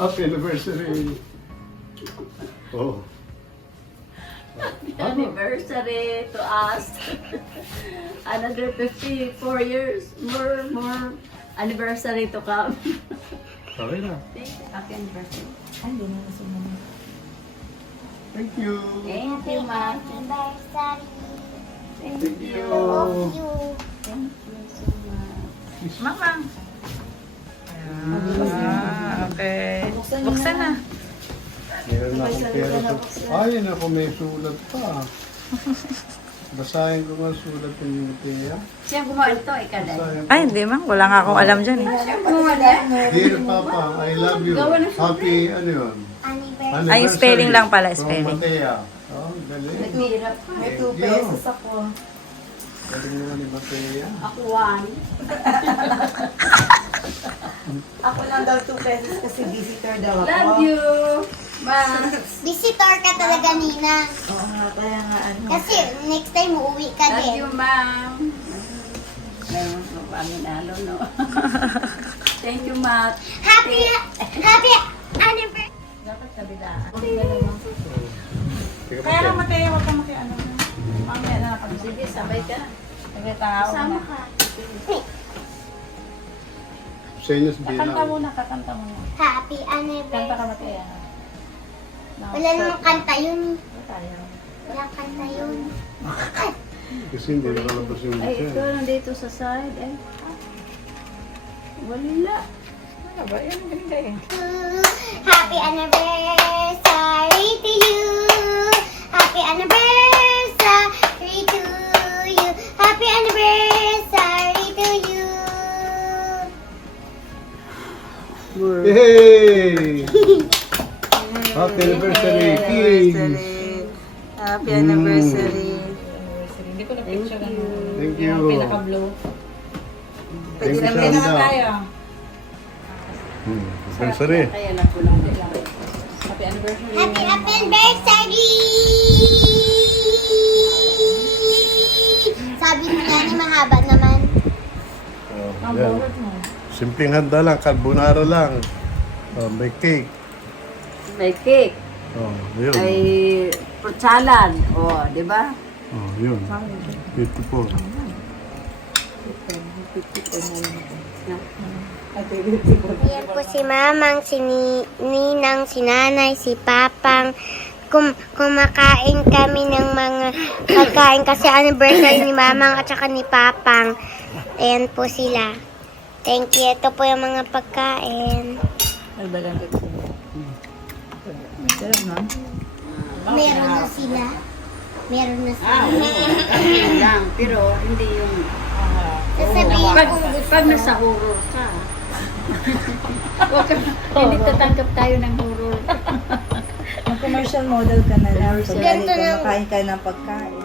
Happy anniversary. Oh. Anniversary to us. Another 54 years. More anniversary to come. Okay na. Happy anniversary. Ay, hindi na nasunod. Thank you. Thank you, Ma. Anniversary. Thank you. Love you. Thank you so much. Mama. Okay. Buksan na. Meron na akong pera sa... Ay, naku, may sulat pa. Basahin ko nga sulat ng Mutea. Siya gumawa ito, ikaw dahil. Basahin ko. Ay, hindi man. Wala nga akong alam dyan eh. Siya gumawa dahil. Dear Papa, I love you. Happy, ano yun? Anniversary. Ay, spelling lang pala, From spelling. Matea. Oh, galing. Naghihirap. May Thank 2 you. pesos ako. Galing naman ni Matea. Ako one. Ako lang daw 2 pesos kasi visitor daw ako. Love you. Ma. Visitor ka talaga, Nina. Oo nga, kaya nga ano. Kasi next time uuwi ka Love din. you, ma'am. Ngayon, amin alo, no? Thank you, Ma. Happy anniversary. Dapat kabilaan. Teka, Kaya lang Matea. mataya, huwag ka makiano. Mamaya na ako. Sige, sabay ka. Nagkatao Sama na. ka. Sa inyo sa Kakanta bilang. muna, kakanta muna. Happy Kanta ka anniversary. mataya. Wala namang kanta yun. Tayo. Walang kanta yun. Kasi hindi nakalabas yung Ay, mukha. ito nandito sa side. Eh. Wala. Ano ba? Yan ang galing. Happy anniversary to you. Happy anniversary to you. Happy anniversary to you. Yay! Happy anniversary, kids! Happy anniversary. Hindi ko na-picture ano. Thank you. Yung pinaka-blue. Thank you, Pwede na Sanda. tayo. Anniversary. Kaya lang kulang nila. Happy anniversary. Happy anniversary! Sabi mo nga ni mahaba naman. Oh, Ang yan. bawat mo. Simpleng handa lang, carbonara lang. Oh, may cake. May cake. Oh, yun. May fruit salad. O, di ba? Oh, yun. Beautiful. Ayan po si Mamang, si Ninang, si Nanay, si Papang. Kumakain kami ng mga pagkain kasi anniversary ni Mamang at saka ni Papang. Ayan po sila. Thank you. Ito po yung mga pagkain. Nagdagan ko. Masarap na. Meron na sila. Meron na Ah, sila. oo. Yun lang. Pero hindi yung... Sasabihin Pag, kung gusto pag mo. nasa horror ka. Huwag ka, hindi tatanggap tayo ng horror. Mag-commercial model ka na lang. Pag Ganito lang. kumakain ka ng pagkain.